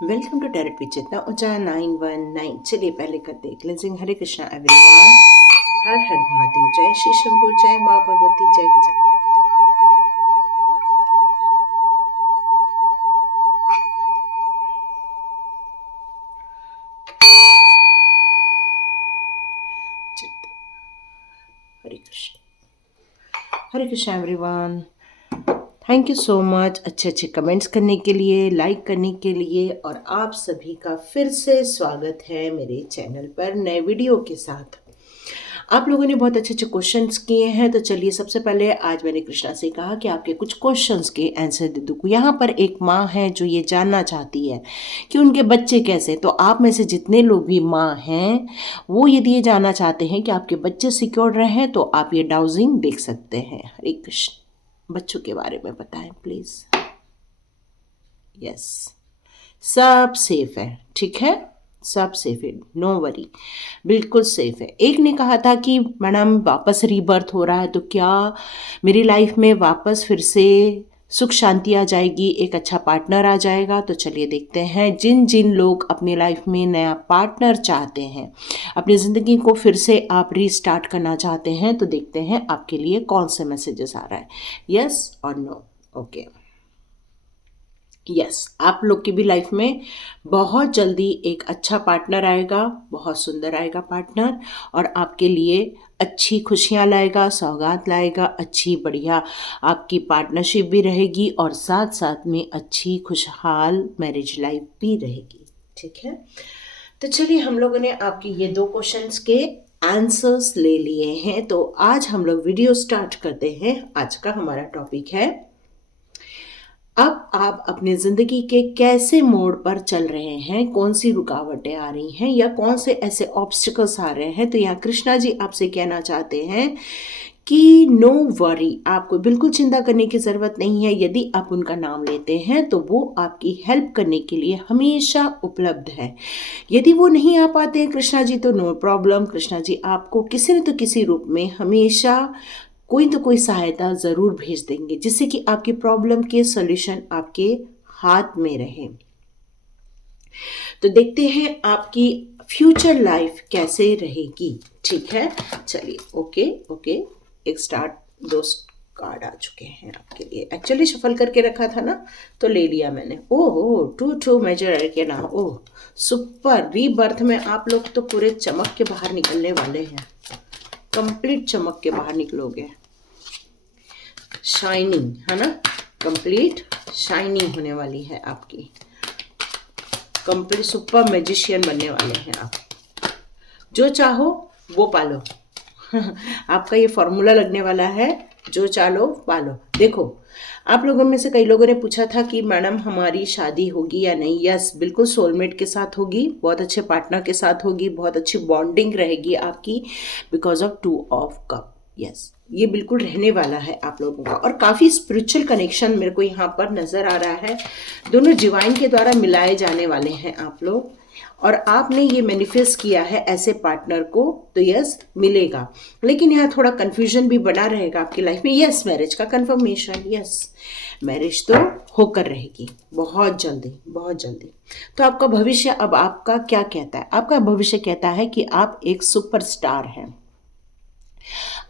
Welcome to direct विचेतना ऊंचा 919। चलिए पहले करते हैं क्लेंजिंग। हरे कृष्णा एवरीवन। हर हर महादेव। जय श्री शंभू, जय माँ भगवती, जय Gaja. Hare Krishna everyone. Thank you so much अच्छे अच्छे कमेंट्स करने के लिए, लाइक करने के लिए, और आप सभी का फिर से स्वागत है मेरे चैनल पर नए वीडियो के साथ। आप लोगों ने बहुत अच्छे अच्छे क्वेश्चंस किए हैं, तो चलिए सबसे पहले आज मैंने कृष्णा से कहा कि आपके कुछ क्वेश्चंस के आंसर दे दूँ। यहाँ पर एक माँ है जो ये जानना चाहती है कि उनके बच्चे कैसे। तो आप में से जितने लोग भी माँ हैं वो यदि ये जानना चाहते हैं कि आपके बच्चे सिक्योर रहें तो आप ये डाउजिंग देख सकते हैं। हरे कृष्ण। बच्चों के बारे में बताएं प्लीज। यस, सब सेफ है, ठीक है, सब सेफ है, नो वरी, बिल्कुल सेफ है। एक ने कहा था कि मैडम वापस रीबर्थ हो रहा है तो क्या मेरी लाइफ में वापस फिर से सुख शांति आ जाएगी, एक अच्छा पार्टनर आ जाएगा। तो चलिए देखते हैं जिन जिन लोग अपनी लाइफ में नया पार्टनर चाहते हैं, अपनी ज़िंदगी को फिर से आप रीस्टार्ट करना चाहते हैं, तो देखते हैं आपके लिए कौन से मैसेजेस आ रहा है, यस और नो। ओके, यस, आप लोग की भी लाइफ में बहुत जल्दी एक अच्छा पार्टनर आएगा, बहुत सुंदर आएगा पार्टनर, और आपके लिए अच्छी खुशियाँ लाएगा, सौगात लाएगा, अच्छी बढ़िया आपकी पार्टनरशिप भी रहेगी, और साथ साथ में अच्छी खुशहाल मैरिज लाइफ भी रहेगी, ठीक है। तो चलिए हम लोगों ने आपके ये दो क्वेश्चंस के आंसर्स ले लिए हैं, तो आज हम लोग वीडियो स्टार्ट करते हैं। आज का हमारा टॉपिक है, अब आप अपनी ज़िंदगी के कैसे मोड़ पर चल रहे हैं, कौन सी रुकावटें आ रही हैं या कौन से ऐसे ऑब्स्टिकल्स आ रहे हैं। तो यहाँ कृष्णा जी आपसे कहना चाहते हैं कि नो वरी, आपको बिल्कुल चिंता करने की ज़रूरत नहीं है। यदि आप उनका नाम लेते हैं तो वो आपकी हेल्प करने के लिए हमेशा उपलब्ध है। यदि वो नहीं आ पाते हैं कृष्णा जी तो नो प्रॉब्लम, कृष्णा जी आपको किसी न तो किसी रूप में हमेशा कोई तो कोई सहायता ज़रूर भेज देंगे, जिससे कि आपकी प्रॉब्लम के सॉल्यूशन आपके हाथ में रहे। तो देखते हैं आपकी फ्यूचर लाइफ कैसे रहेगी, ठीक है। चलिए ओके ओके, एक स्टार्ट, दो कार्ड आ चुके हैं आपके लिए। एक्चुअली शफल करके रखा था ना, तो ले लिया मैंने। ओहो, टू मेजर के नाम। ओह सुपर, रीबर्थ में आप लोग तो पूरे चमक के बाहर निकलने वाले हैं, कंप्लीट चमक के बाहर निकलोगे, शाइनिंग है ना, कंप्लीट शाइनिंग होने वाली है आपकी, कंप्लीट सुपर मैजिशियन बनने वाले हैं आप। जो चाहो वो पालो आपका ये फॉर्मूला लगने वाला है, जो चालो पालो। देखो, आप लोगों में से कई लोगों ने पूछा था कि मैडम हमारी शादी होगी या नहीं। यस, बिल्कुल सोलमेट के साथ होगी, बहुत अच्छे पार्टनर के साथ होगी, बहुत अच्छी बॉन्डिंग रहेगी आपकी because of 2 of cup. Yes, ये बिल्कुल रहने वाला है आप लोगों का, और काफ़ी स्पिरिचुअल कनेक्शन मेरे को यहाँ पर नज़र आ रहा है। दोनों डिवाइन के द्वारा मिलाए जाने वाले हैं आप लोग, और आपने ये मैनिफेस्ट किया है ऐसे पार्टनर को, तो यस मिलेगा। लेकिन यहाँ थोड़ा कंफ्यूजन भी बना रहेगा आपकी लाइफ में। यस, मैरिज का कंफर्मेशन, यस मैरिज तो होकर रहेगी बहुत जल्दी, बहुत जल्दी। तो आपका भविष्य अब आपका क्या कहता है? आपका भविष्य कहता है कि आप एक सुपरस्टार हैं।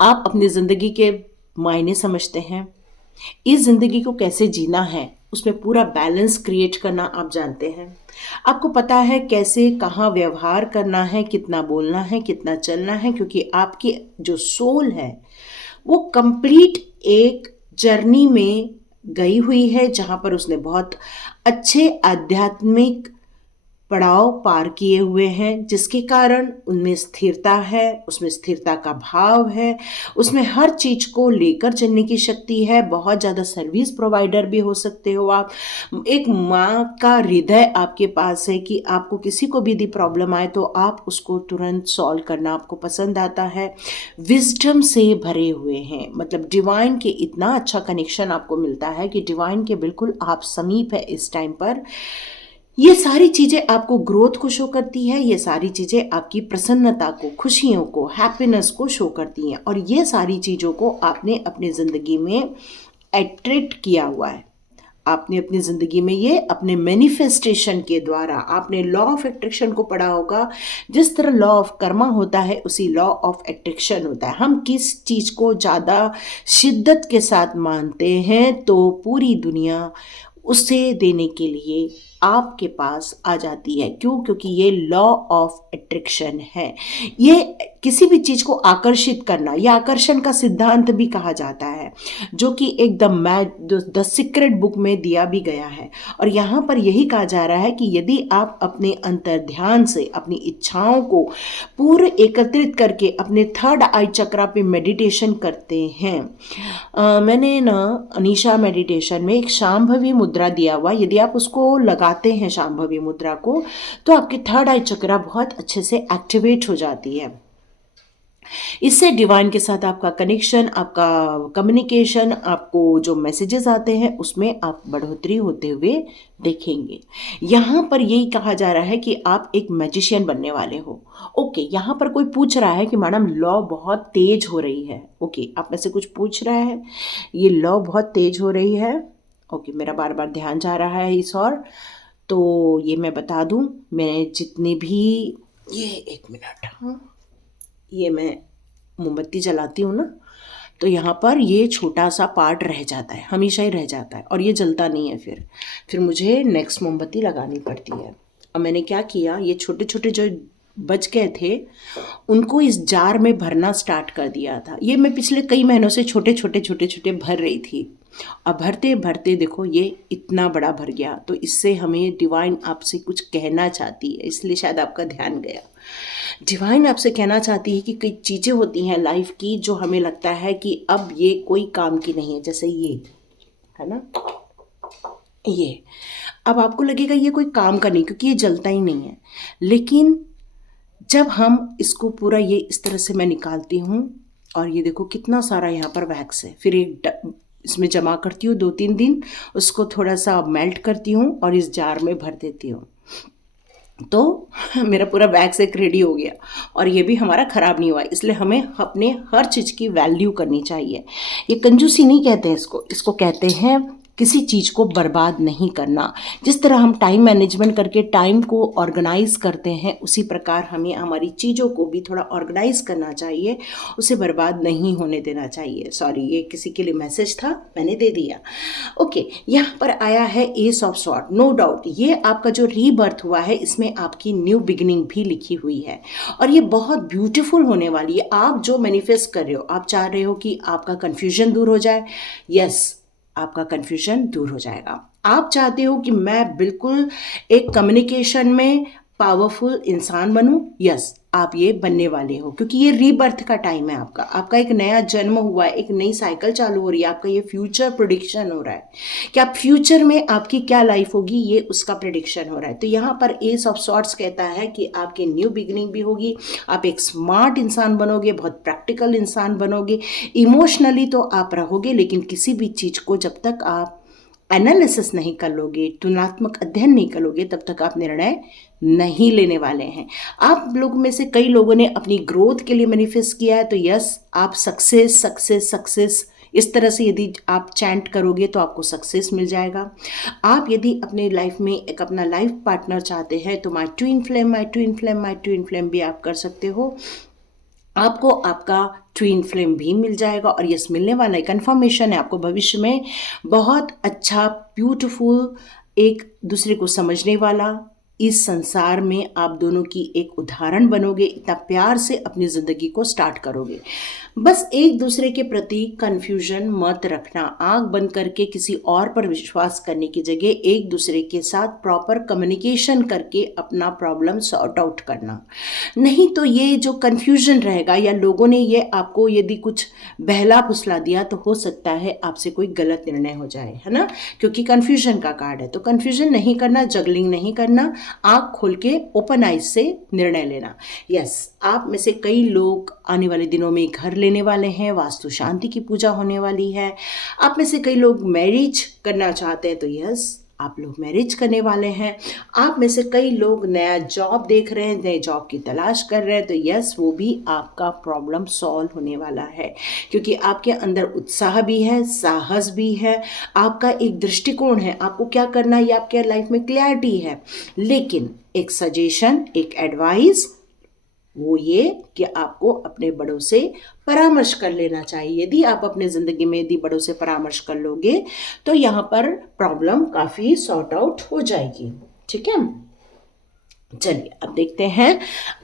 आप अपनी ज़िंदगी के मायने समझते हैं, इस ज़िंदगी को कैसे जीना है, उसमें पूरा बैलेंस क्रिएट करना आप जानते हैं। आपको पता है कैसे कहाँ व्यवहार करना है, कितना बोलना है, कितना चलना है, क्योंकि आपकी जो सोल है वो कंप्लीट एक जर्नी में गई हुई है, जहाँ पर उसने बहुत अच्छे आध्यात्मिक पड़ाव पार किए हुए हैं, जिसके कारण उनमें स्थिरता है, उसमें स्थिरता का भाव है, उसमें हर चीज़ को लेकर चलने की शक्ति है। बहुत ज़्यादा सर्विस प्रोवाइडर भी हो सकते हो आप। एक माँ का हृदय आपके पास है कि आपको किसी को भी यदि प्रॉब्लम आए तो आप उसको तुरंत सॉल्व करना आपको पसंद आता है। विजडम से भरे हुए हैं, मतलब डिवाइन के इतना अच्छा कनेक्शन आपको मिलता है कि डिवाइन के बिल्कुल आप समीप है इस टाइम पर। ये सारी चीज़ें आपको ग्रोथ को शो करती है, ये सारी चीज़ें आपकी प्रसन्नता को, खुशियों को, हैप्पीनेस को शो करती हैं, और ये सारी चीज़ों को आपने अपनी ज़िंदगी में एट्रैक्ट किया हुआ है। आपने अपनी ज़िंदगी में ये अपने मैनिफेस्टेशन के द्वारा, आपने लॉ ऑफ अट्रैक्शन को पढ़ा होगा। जिस तरह लॉ ऑफ कर्मा होता है उसी लॉ ऑफ अट्रैक्शन होता है। हम किस चीज़ को ज़्यादा शिद्दत के साथ मानते हैं तो पूरी दुनिया उसे देने के लिए आपके पास आ जाती है। क्यों? क्योंकि ये लॉ ऑफ अट्रैक्शन है। ये किसी भी चीज़ को आकर्षित करना, यह आकर्षण का सिद्धांत भी कहा जाता है, जो कि एक द सीक्रेट बुक में दिया भी गया है। और यहाँ पर यही कहा जा रहा है कि यदि आप अपने अंतर ध्यान से अपनी इच्छाओं को पूरे एकत्रित करके अपने थर्ड आई चक्रा पे मेडिटेशन करते हैं। मैंने ना अनीशा मेडिटेशन में एक शांभवी मुद्रा दिया हुआ, यदि आप उसको लगाते हैं शांभवी मुद्रा को, तो आपकी थर्ड आई चक्रा बहुत अच्छे से एक्टिवेट हो जाती है। इससे डिवाइन के साथ आपका कनेक्शन, आपका कम्युनिकेशन, आपको जो मैसेजेस आते हैं उसमें आप बढ़ोतरी होते हुए देखेंगे। यहाँ पर यही कहा जा रहा है कि आप एक मैजिशियन बनने वाले हो। ओके, यहाँ पर कोई पूछ रहा है कि मैडम लॉ बहुत तेज हो रही है। ओके, आप में से कुछ पूछ रहा है ये लॉ बहुत तेज हो रही है। ओके, मेरा बार बार ध्यान जा रहा है इस और, तो ये मैं बता दूं, मैंने जितने भी, ये एक मिनट, हाँ, ये मैं मोमबत्ती जलाती हूँ ना, तो यहाँ पर ये छोटा सा पार्ट रह जाता है, हमेशा ही रह जाता है और ये जलता नहीं है। फिर मुझे नेक्स्ट मोमबत्ती लगानी पड़ती है। अब मैंने क्या किया, ये छोटे छोटे जो बच गए थे उनको इस जार में भरना स्टार्ट कर दिया था। ये मैं पिछले कई महीनों से छोटे छोटे भर रही थी। अब भरते भरते देखो ये इतना बड़ा भर गया। तो इससे हमें डिवाइन आपसे कुछ कहना चाहती है, इसलिए शायद आपका ध्यान गया। डिवाइन आपसे कहना चाहती है कि कई चीज़ें होती हैं लाइफ की जो हमें लगता है कि अब ये कोई काम की नहीं है। जैसे ये है ना, ये अब आपको लगेगा ये कोई काम का नहीं, क्योंकि ये जलता ही नहीं है। लेकिन जब हम इसको पूरा ये इस तरह से मैं निकालती हूँ और ये देखो कितना सारा यहाँ पर वैक्स है, फिर एक इसमें जमा करती हूँ 2-3 दिन, उसको थोड़ा सा मेल्ट करती हूँ और इस जार में भर देती हूँ। तो मेरा पूरा वैक्स एक रेडी हो गया और ये भी हमारा ख़राब नहीं हुआ। इसलिए हमें अपने हर चीज़ की वैल्यू करनी चाहिए। ये कंजूसी नहीं कहते हैं इसको कहते हैं किसी चीज़ को बर्बाद नहीं करना। जिस तरह हम टाइम मैनेजमेंट करके टाइम को ऑर्गेनाइज करते हैं, उसी प्रकार हमें हमारी चीज़ों को भी थोड़ा ऑर्गेनाइज करना चाहिए, उसे बर्बाद नहीं होने देना चाहिए। सॉरी, ये किसी के लिए मैसेज था, मैंने दे दिया। ओके, यहाँ पर आया है ace of sword. No doubt ये आपका जो रीबर्थ हुआ है इसमें आपकी न्यू बिगिनिंग भी लिखी हुई है और ये बहुत ब्यूटीफुल होने वाली है। आप जो मैनिफेस्ट कर रहे हो, आप चाह रहे हो कि आपका कन्फ्यूजन दूर हो जाए। यस, आपका कन्फ्यूजन दूर हो जाएगा। आप चाहते हो कि मैं बिल्कुल एक कम्युनिकेशन में पावरफुल इंसान बनूं। यस, आप ये बनने वाले हो, क्योंकि ये रीबर्थ का टाइम है आपका एक नया जन्म हुआ है, एक नई साइकिल चालू हो रही है। आपका ये फ्यूचर प्रेडिक्शन हो रहा है कि आप फ्यूचर में आपकी क्या लाइफ होगी, ये उसका प्रेडिक्शन हो रहा है। तो यहाँ पर एस ऑफ सॉर्ड्स कहता है कि आपकी न्यू बिगिनिंग भी होगी, आप एक स्मार्ट इंसान बनोगे, बहुत प्रैक्टिकल इंसान बनोगे। इमोशनली तो आप रहोगे, लेकिन किसी भी चीज़ को जब तक आप एनालिसिस नहीं कर लोगे, तुलनात्मक अध्ययन नहीं करोगे, तब तक आप निर्णय नहीं लेने वाले हैं। आप लोग में से कई लोगों ने अपनी ग्रोथ के लिए मैनिफेस्ट किया है, तो यस, आप सक्सेस इस तरह से यदि आप चैंट करोगे तो आपको सक्सेस मिल जाएगा। आप यदि अपने लाइफ में एक अपना लाइफ पार्टनर चाहते हैं तो माय ट्विन फ्लेम भी आप कर सकते हो। आपको आपका ट्विन फ्लेम भी मिल जाएगा और यस, मिलने वाला है, कन्फर्मेशन है। आपको भविष्य में बहुत अच्छा ब्यूटीफुल एक दूसरे को समझने वाला, इस संसार में आप दोनों की एक उदाहरण बनोगे। इतना प्यार से अपनी ज़िंदगी को स्टार्ट करोगे। बस एक दूसरे के प्रति कन्फ्यूजन मत रखना। आंख बंद करके किसी और पर विश्वास करने की जगह एक दूसरे के साथ प्रॉपर कम्युनिकेशन करके अपना प्रॉब्लम सॉर्ट आउट करना। नहीं तो ये जो कन्फ्यूजन रहेगा, या लोगों ने ये आपको यदि कुछ बहला फुसला दिया, तो हो सकता है आपसे कोई गलत निर्णय हो जाए, है ना, क्योंकि कन्फ्यूजन का कार्ड है। तो कन्फ्यूजन नहीं करना, जगलिंग नहीं करना, आँख खोल के ओपन आइज से निर्णय लेना। यस, आप में से कई लोग आने वाले दिनों में घर लेने वाले हैं, वास्तु शांति की पूजा होने वाली है। आप में से कई लोग मैरिज करना चाहते हैं, तो यस, आप लोग मैरिज करने वाले हैं। आप में से कई लोग नया जॉब देख रहे हैं, नए जॉब की तलाश कर रहे हैं, तो यस वो भी आपका प्रॉब्लम सॉल्व होने वाला है, क्योंकि आपके अंदर उत्साह भी है, साहस भी है, आपका एक दृष्टिकोण है, आपको क्या करना है, ये आपके लाइफ में क्लैरिटी है। लेकिन एक सजेशन, एक एडवाइस वो ये कि आपको अपने बड़ों से परामर्श कर लेना चाहिए। यदि आप अपने ज़िंदगी में यदि बड़ों से परामर्श कर लोगे तो यहाँ पर प्रॉब्लम काफ़ी सॉर्ट आउट हो जाएगी। ठीक है, चलिए अब देखते हैं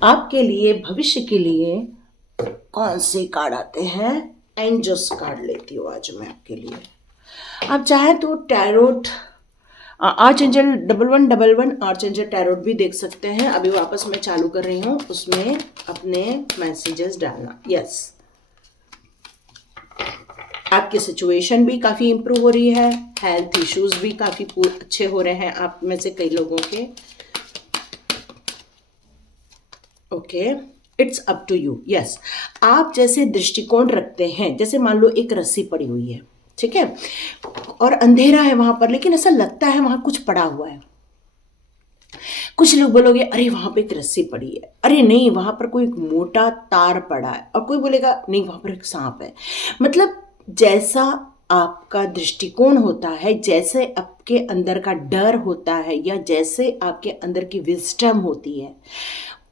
आपके लिए भविष्य के लिए कौन से कार्ड आते हैं। एंजल्स कार्ड लेती हूँ आज मैं आपके लिए। आप चाहे तो tarot arch angel 1111 arch angel tarot भी देख सकते हैं। अभी वापस मैं चालू कर रही हूँ, उसमें अपने मैसेजेस डालना। यस, आपकी सिचुएशन भी काफ़ी इम्प्रूव हो रही है, हेल्थ इश्यूज भी काफ़ी अच्छे हो रहे हैं आप में से कई लोगों के। Okay, it's up to you. Yes, आप जैसे दृष्टिकोण रखते हैं, जैसे मान लो एक रस्सी पड़ी हुई है, ठीक है, और अंधेरा है वहां पर, लेकिन ऐसा लगता है वहां कुछ पड़ा हुआ है। कुछ लोग बोलोगे अरे वहां पे एक रस्सी पड़ी है, अरे नहीं वहां पर कोई मोटा तार पड़ा है, और कोई बोलेगा नहीं वहां पर एक सांप है। मतलब जैसा आपका दृष्टिकोण होता है, जैसे आपके अंदर का डर होता है, या जैसे आपके अंदर की विजडम होती है,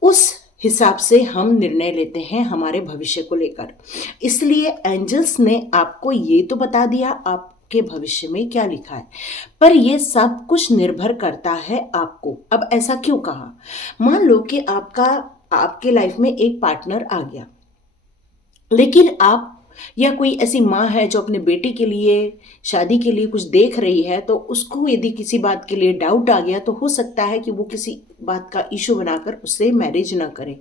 उस हिसाब से हम निर्णय लेते हैं हमारे भविष्य को लेकर। इसलिए एंजल्स ने आपको ये तो बता दिया आपके भविष्य में क्या लिखा है, पर ये सब कुछ निर्भर करता है आपको। अब ऐसा क्यों कहा? मान लो कि आपके लाइफ में एक पार्टनर आ गया, लेकिन आप या कोई ऐसी माँ है जो अपने बेटे के लिए शादी के लिए कुछ देख रही है, तो उसको यदि किसी बात के लिए डाउट आ गया तो हो सकता है कि वो किसी बात का इशू बनाकर उससे मैरिज ना करे।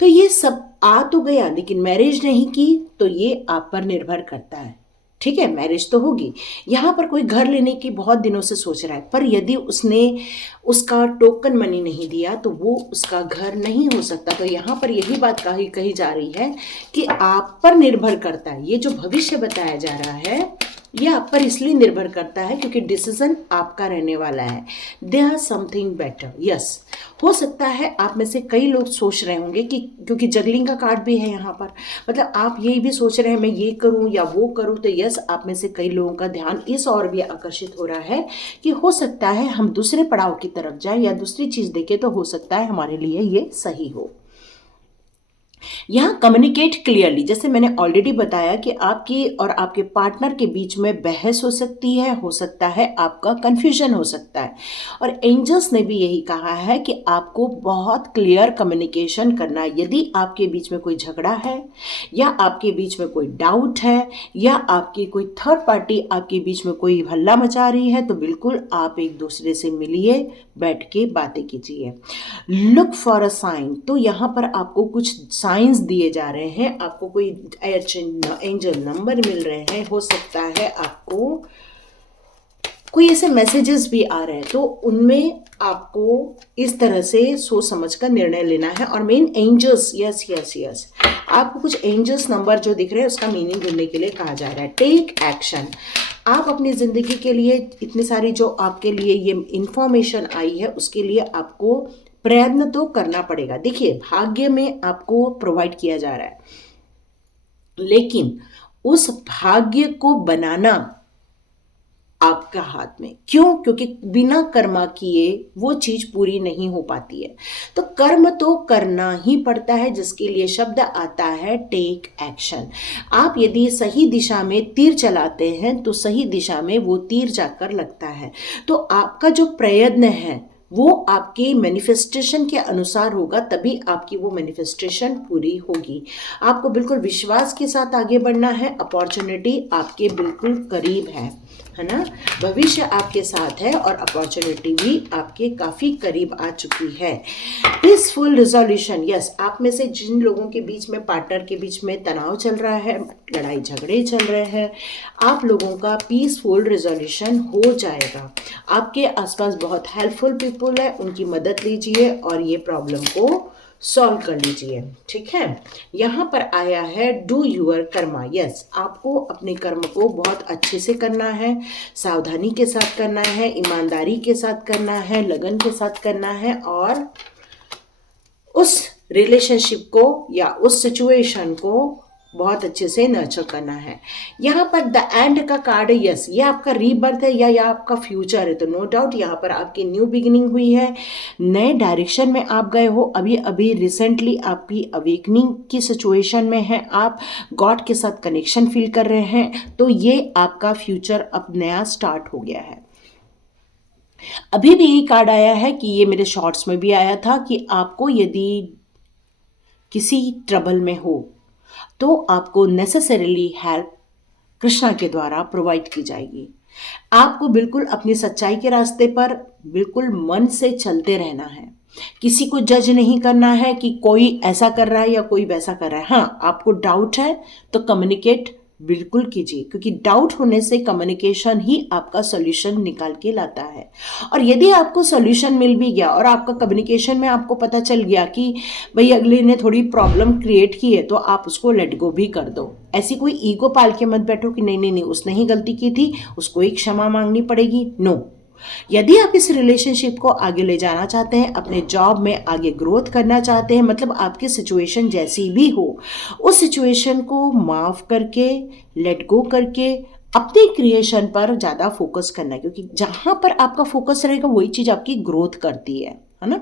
तो ये सब आ तो गया, लेकिन मैरिज नहीं की, तो ये आप पर निर्भर करता है। ठीक है, मैरिज तो होगी। यहाँ पर कोई घर लेने की बहुत दिनों से सोच रहा है, पर यदि उसने उसका टोकन मनी नहीं दिया तो वो उसका घर नहीं हो सकता। तो यहाँ पर यही बात कही जा रही है कि आप पर निर्भर करता है। ये जो भविष्य बताया जा रहा है ये आप पर इसलिए निर्भर करता है क्योंकि डिसीजन आपका रहने वाला है। There something better. यस, हो सकता है आप में से कई लोग सोच रहे होंगे कि क्योंकि जगलिंग का कार्ड भी है यहाँ पर, मतलब आप ये भी सोच रहे हैं मैं ये करूँ या वो करूँ। तो यस, आप में से कई लोगों का ध्यान इस और भी आकर्षित हो रहा है कि हो सकता है हम दूसरे पड़ाव की तरफ जाएं या दूसरी चीज़ देखें, तो हो सकता है हमारे लिए ये सही हो। यहाँ कम्युनिकेट क्लियरली, जैसे मैंने ऑलरेडी बताया कि आपकी और आपके पार्टनर के बीच में बहस हो सकती है, हो सकता है आपका कंफ्यूजन हो सकता है, और एंजल्स ने भी यही कहा है कि आपको बहुत क्लियर कम्युनिकेशन करना है। यदि आपके बीच में कोई झगड़ा है या आपके बीच में कोई डाउट है या आपकी कोई थर्ड पार्टी आपके बीच में कोई हल्ला मचा रही है, तो बिल्कुल आप एक दूसरे से मिलिए, बैठ के बातें कीजिए। लुक फॉर अ साइन, तो यहाँ पर आपको कुछ साइंस दिए जा रहे हैं, आपको कोई एंजल नंबर मिल रहे हैं, हो सकता है आपको कोई ऐसे मैसेजेस भी आ रहे हैं, तो उनमें आपको इस तरह से सोच समझ कर निर्णय लेना है। और main angels, yes yes yes, आपको कुछ एंजल्स नंबर जो दिख रहे हैं उसका मीनिंग ढूंढने के लिए कहा जा रहा है। Take action. आप अपनी ज़िंदगी के लिए इतनी सारी जो आपके लिए ये इंफॉर्मेशन आई है उसके लिए आपको प्रयत्न तो करना पड़ेगा। देखिए, भाग्य में आपको प्रोवाइड किया जा रहा है, लेकिन उस भाग्य को बनाना आपका हाथ में। क्यों? क्योंकि बिना कर्मा किए वो चीज पूरी नहीं हो पाती है। तो कर्म तो करना ही पड़ता है, जिसके लिए शब्द आता है टेक एक्शन। आप यदि सही दिशा में तीर चलाते हैं तो सही दिशा में वो तीर जाकर लगता है। तो आपका जो प्रयत्न है वो आपके मैनिफेस्टेशन के अनुसार होगा, तभी आपकी वो मैनिफेस्टेशन पूरी होगी। आपको बिल्कुल विश्वास के साथ आगे बढ़ना है। अपॉर्चुनिटी आपके बिल्कुल करीब है ना? भविष्य आपके साथ है और अपॉर्चुनिटी भी आपके काफ़ी करीब आ चुकी है। Peaceful resolution. यस, आप में से जिन लोगों के बीच में, पार्टनर के बीच में तनाव चल रहा है, लड़ाई झगड़े चल रहे हैं, आप लोगों का पीसफुल रिजोल्यूशन हो जाएगा। आपके आसपास बहुत हेल्पफुल पीपल है, उनकी मदद लीजिए और ये प्रॉब्लम को सॉल्व कर लीजिए। ठीक है, यहाँ पर आया है डू यूअर कर्मा। यस, आपको अपने कर्म को बहुत अच्छे से करना है, सावधानी के साथ करना है, ईमानदारी के साथ करना है, लगन के साथ करना है, और उस रिलेशनशिप को या उस सिचुएशन को बहुत अच्छे से नर्चर करना है। यहाँ पर द एंड का कार्ड है। यस, ये आपका रीबर्थ है या आपका फ्यूचर है, तो नो डाउट यहाँ पर आपकी न्यू बिगिनिंग हुई है, नए डायरेक्शन में आप गए हो, अभी अभी रिसेंटली आपकी अवेकनिंग की सिचुएशन में है, आप गॉड के साथ कनेक्शन फील कर रहे हैं, तो ये आपका फ्यूचर अब नया स्टार्ट हो गया है। अभी भी ये कार्ड आया है कि ये मेरे शॉर्ट्स में भी आया था कि आपको यदि किसी ट्रबल में हो तो आपको नेसेसरीली हेल्प कृष्णा के द्वारा प्रोवाइड की जाएगी। आपको बिल्कुल अपनी सच्चाई के रास्ते पर बिल्कुल मन से चलते रहना है, किसी को जज नहीं करना है कि कोई ऐसा कर रहा है या कोई वैसा कर रहा है। हाँ, आपको डाउट है तो कम्युनिकेट बिल्कुल कीजिए, क्योंकि डाउट होने से कम्युनिकेशन ही आपका सॉल्यूशन निकाल के लाता है। और यदि आपको सॉल्यूशन मिल भी गया और आपका कम्युनिकेशन में आपको पता चल गया कि भाई अगले ने थोड़ी प्रॉब्लम क्रिएट की है, तो आप उसको लेट गो भी कर दो। ऐसी कोई ईगो पाल के मत बैठो कि नहीं नहीं नहीं उसने ही गलती की थी, उसको ही क्षमा मांगनी पड़ेगी। नो, यदि आप इस रिलेशनशिप को आगे ले जाना चाहते हैं, अपने जॉब में आगे ग्रोथ करना चाहते हैं, मतलब आपकी सिचुएशन जैसी भी हो, उस सिचुएशन को माफ करके, लेट गो करके अपने क्रिएशन पर ज़्यादा फोकस करना है, क्योंकि जहाँ पर आपका फोकस रहेगा वही चीज़ आपकी ग्रोथ करती है ना।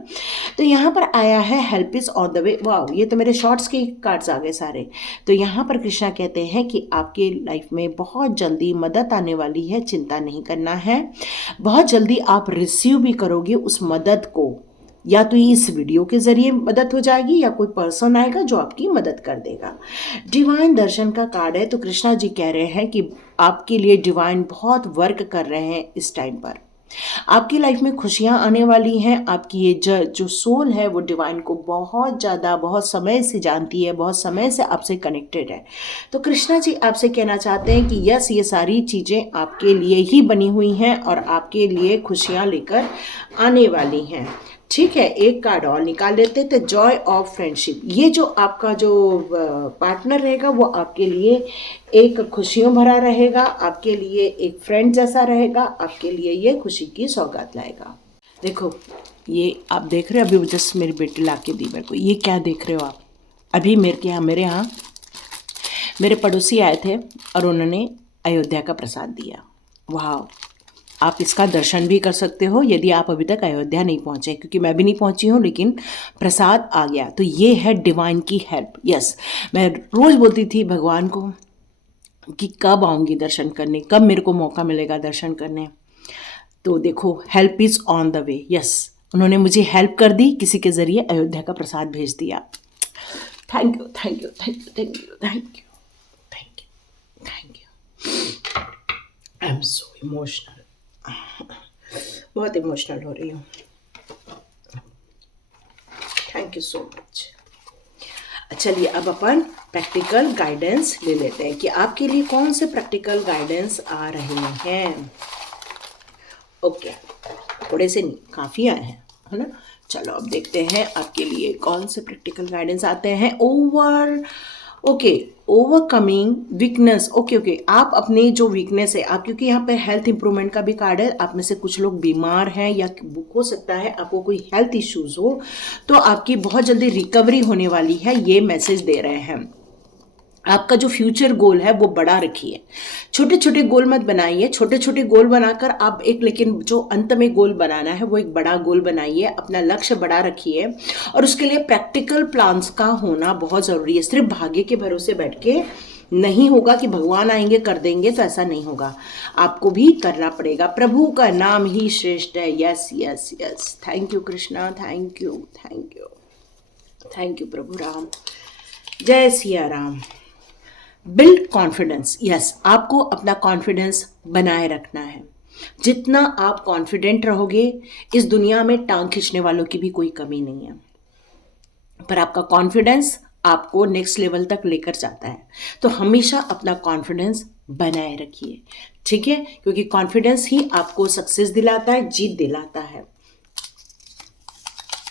तो यहाँ पर आया है help is on the way. वाह, ये तो मेरे शॉर्ट्स के कार्ड्स आ गए सारे। तो यहाँ पर कृष्णा कहते हैं कि आपके लाइफ में बहुत जल्दी मदद आने वाली है, चिंता नहीं करना है। बहुत जल्दी आप रिसीव भी करोगे उस मदद को, या तो इस वीडियो के जरिए मदद हो जाएगी या कोई पर्सन आएगा जो आपकी मदद कर देगा। डिवाइन दर्शन का कार्ड है, तो कृष्णा जी कह रहे हैं कि आपके लिए डिवाइन बहुत वर्क कर रहे हैं इस टाइम पर। आपकी लाइफ में खुशियां आने वाली हैं। आपकी ये जो सोल है वो डिवाइन को बहुत ज़्यादा, बहुत समय से जानती है, बहुत समय से आपसे कनेक्टेड है। तो कृष्णा जी आपसे कहना चाहते हैं कि यस, ये सारी चीज़ें आपके लिए ही बनी हुई हैं और आपके लिए खुशियां लेकर आने वाली हैं। ठीक है, एक कार्ड और निकाल लेते हैं, तो जॉय ऑफ फ्रेंडशिप। ये जो आपका जो पार्टनर रहेगा वो आपके लिए एक खुशियों भरा रहेगा, आपके लिए एक फ्रेंड जैसा रहेगा, आपके लिए ये खुशी की सौगात लाएगा। देखो, ये आप देख रहे हो, अभी जस्ट मेरी बेटी ला के दी मेरे को। ये क्या देख रहे हो आप? अभी मेरे यहाँ मेरे पड़ोसी आए थे और उन्होंने अयोध्या का प्रसाद दिया। वाह, आप इसका दर्शन भी कर सकते हो यदि आप अभी तक अयोध्या नहीं पहुँचे, क्योंकि मैं भी नहीं पहुँची हूँ, लेकिन प्रसाद आ गया। तो ये है डिवाइन की हेल्प। यस, मैं रोज़ बोलती थी भगवान को कि कब आऊँगी दर्शन करने, कब मेरे को मौका मिलेगा दर्शन करने। तो देखो, help is on the way. Yes, उन्होंने मुझे हेल्प कर दी, किसी के ज़रिए अयोध्या का प्रसाद भेज दिया। Thank you, thank you, thank you, thank you, thank you, thank you, thank you. I am so emotional, बहुत इमोशनल हो रही हूँ। Thank you so much. चलिए, अब अपन प्रैक्टिकल गाइडेंस ले लेते हैं कि आपके लिए कौन से प्रैक्टिकल गाइडेंस आ रहे हैं। ओके, थोड़े से नहीं, काफ़ी आए हैं, है ना। चलो अब देखते हैं आपके लिए कौन से प्रैक्टिकल गाइडेंस आते हैं। Overcoming weakness. ओके, आप अपनी जो वीकनेस है, आप, क्योंकि यहाँ पे हेल्थ इंप्रूवमेंट का भी कार्ड है, आप में से कुछ लोग बीमार हैं या हो सकता है आपको कोई हेल्थ इश्यूज हो, तो आपकी बहुत जल्दी रिकवरी होने वाली है, ये मैसेज दे रहे हैं। आपका जो फ्यूचर गोल है वो बड़ा रखिए, छोटे छोटे गोल मत बनाइए। छोटे छोटे गोल बनाकर आप लेकिन जो अंत में गोल बनाना है वो एक बड़ा गोल बनाइए, अपना लक्ष्य बड़ा रखिए। और उसके लिए प्रैक्टिकल प्लान्स का होना बहुत ज़रूरी है। सिर्फ भाग्य के भरोसे बैठ के नहीं होगा कि भगवान आएंगे कर देंगे, तो ऐसा नहीं होगा, आपको भी करना पड़ेगा। प्रभु का नाम ही श्रेष्ठ है। Yes yes yes, thank you Krishna, thank you, thank you, thank you प्रभु राम, जय Siya Ram. Build confidence. Yes, आपको अपना कॉन्फिडेंस बनाए रखना है। जितना आप कॉन्फिडेंट रहोगे, इस दुनिया में टांग खींचने वालों की भी कोई कमी नहीं है, पर आपका कॉन्फिडेंस आपको नेक्स्ट लेवल तक लेकर जाता है। तो हमेशा अपना कॉन्फिडेंस बनाए रखिए, ठीक है, क्योंकि कॉन्फिडेंस ही आपको सक्सेस दिलाता है, जीत दिलाता है।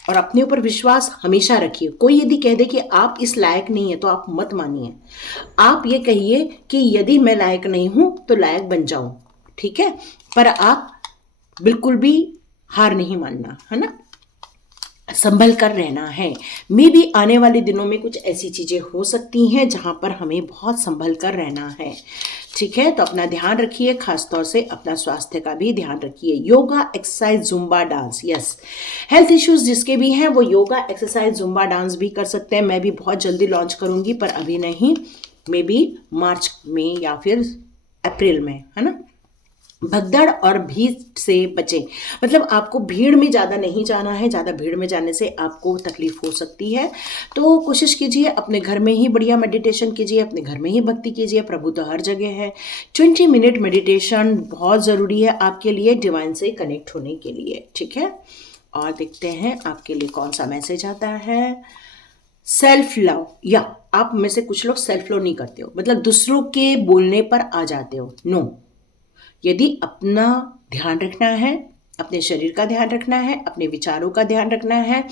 और अपने ऊपर विश्वास हमेशा रखिए। कोई यदि कह दे कि आप इस लायक नहीं है तो आप मत मानिए। आप ये कहिए कि यदि मैं लायक नहीं हूं तो लायक बन जाऊं, ठीक है। पर आप बिल्कुल भी हार नहीं मानना, है ना, संभल कर रहना है। मे भी आने वाले दिनों में कुछ ऐसी चीजें हो सकती हैं जहां पर हमें बहुत संभल कर रहना है, ठीक है। तो अपना ध्यान रखिए, खासतौर से अपना स्वास्थ्य का भी ध्यान रखिए। Yoga, exercise, Zumba dance, yes, health issues जिसके भी हैं वो योगा, एक्सरसाइज, जुम्बा डांस भी कर सकते हैं। मैं भी बहुत जल्दी लॉन्च करूंगी, पर अभी नहीं, मे बी मार्च में या फिर अप्रैल में, है ना। भगदड़ और भीड़ से बचें, मतलब आपको भीड़ में ज़्यादा नहीं जाना है। ज़्यादा भीड़ में जाने से आपको तकलीफ हो सकती है। तो कोशिश कीजिए अपने घर में ही बढ़िया मेडिटेशन कीजिए, अपने घर में ही भक्ति कीजिए। प्रभु तो हर जगह है। 20 मिनट मेडिटेशन बहुत ज़रूरी है आपके लिए डिवाइन से कनेक्ट होने के लिए, ठीक है। और देखते हैं आपके लिए कौन सा मैसेज आता है। सेल्फ लव, या आप में से कुछ लोग सेल्फ लव नहीं करते हो, मतलब दूसरों के बोलने पर आ जाते हो। नो, यदि अपना ध्यान रखना है, अपने शरीर का ध्यान रखना है, अपने विचारों का ध्यान रखना है,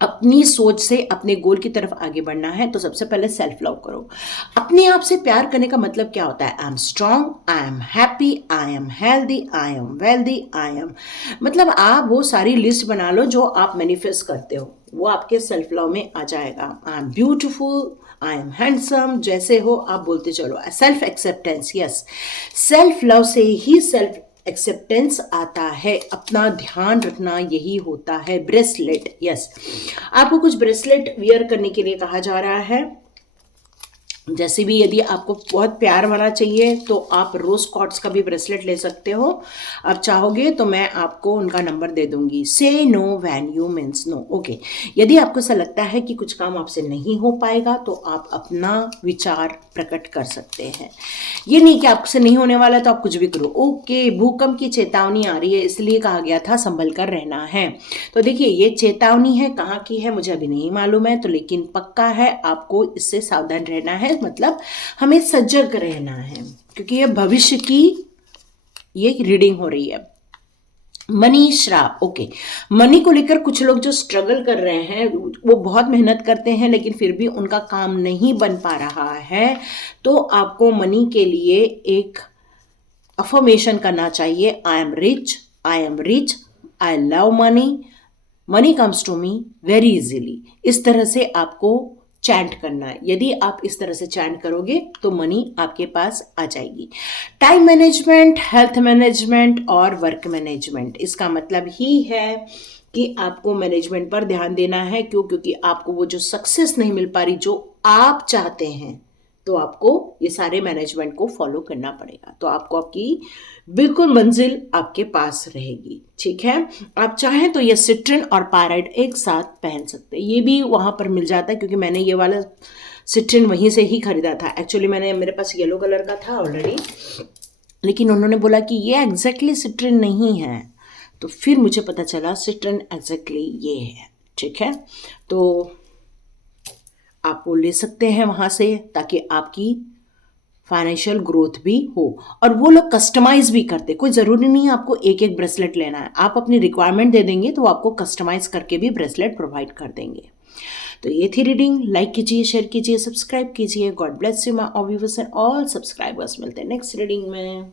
अपनी सोच से अपने गोल की तरफ आगे बढ़ना है, तो सबसे पहले सेल्फ लव करो। अपने आप से प्यार करने का मतलब क्या होता है? I am strong, I am happy, I am healthy, I am wealthy, I am, मतलब आप वो सारी लिस्ट बना लो जो आप मैनिफेस्ट करते हो, वो आपके सेल्फ लव में आ जाएगा। I am beautiful, I am handsome, जैसे हो आप बोलते चलो। Self acceptance, yes, self love से ही सेल्फ एक्सेप्टेंस आता है। अपना ध्यान रखना यही होता है। ब्रेसलेट, यस, आपको कुछ ब्रेसलेट वियर करने के लिए कहा जा रहा है। जैसे भी यदि आपको बहुत प्यार वाला चाहिए तो आप रोज कॉर्ड्स का भी ब्रेसलेट ले सकते हो। आप चाहोगे तो मैं आपको उनका नंबर दे दूंगी। Say no when you means no, okay. यदि आपको ऐसा लगता है कि कुछ काम आपसे नहीं हो पाएगा तो आप अपना विचार प्रकट कर सकते हैं। ये नहीं कि आपसे नहीं होने वाला तो आप कुछ भी करो। ओके, भूकंप की चेतावनी आ रही है, इसलिए कहा गया था संभल कर रहना है। तो देखिए ये चेतावनी है, कहाँ की है मुझे अभी नहीं मालूम है, तो लेकिन पक्का है आपको इससे सावधान रहना है, मतलब हमें सजग रहना है, क्योंकि ये भविष्य की ये रीडिंग हो रही है। मनी श्राप, ओके, मनी को लेकर कुछ लोग जो स्ट्रगल कर रहे हैं, वो बहुत मेहनत करते हैं लेकिन फिर भी उनका काम नहीं बन पा रहा है, तो आपको मनी के लिए एक अफर्मेशन करना चाहिए। I am rich, I am rich, I love money, money comes to me very easily. इस तरह से आपको चैंट करना है। यदि आप इस तरह से चैंट करोगे तो मनी आपके पास आ जाएगी। टाइम मैनेजमेंट, हेल्थ मैनेजमेंट और वर्क मैनेजमेंट, इसका मतलब ही है कि आपको मैनेजमेंट पर ध्यान देना है। क्यों? क्योंकि आपको वो जो सक्सेस नहीं मिल पा रही जो आप चाहते हैं, तो आपको ये सारे मैनेजमेंट को फॉलो करना पड़ेगा, तो आपको आपकी बिल्कुल मंजिल आपके पास रहेगी, ठीक है। आप चाहें तो ये सिट्रिन और पायराइड एक साथ पहन सकते हैं, ये भी वहाँ पर मिल जाता है, क्योंकि मैंने ये वाला सिट्रिन वहीं से ही खरीदा था। एक्चुअली मेरे पास येलो कलर का था ऑलरेडी, लेकिन उन्होंने बोला कि ये एग्जैक्टली सिट्रिन नहीं है, तो फिर मुझे पता चला सिट्रिन एग्जैक्टली ये है, ठीक है। तो आप वो ले सकते हैं वहाँ से, ताकि आपकी फाइनेंशियल ग्रोथ भी हो। और वो लोग कस्टमाइज भी करते, कोई ज़रूरी नहीं है आपको एक एक ब्रेसलेट लेना है, आप अपनी रिक्वायरमेंट दे देंगे तो वो आपको कस्टमाइज करके भी ब्रेसलेट प्रोवाइड कर देंगे। तो ये थी रीडिंग। लाइक कीजिए, शेयर कीजिए, सब्सक्राइब कीजिए। God bless you my viewers and all subscribers. मिलते हैं नेक्स्ट रीडिंग में।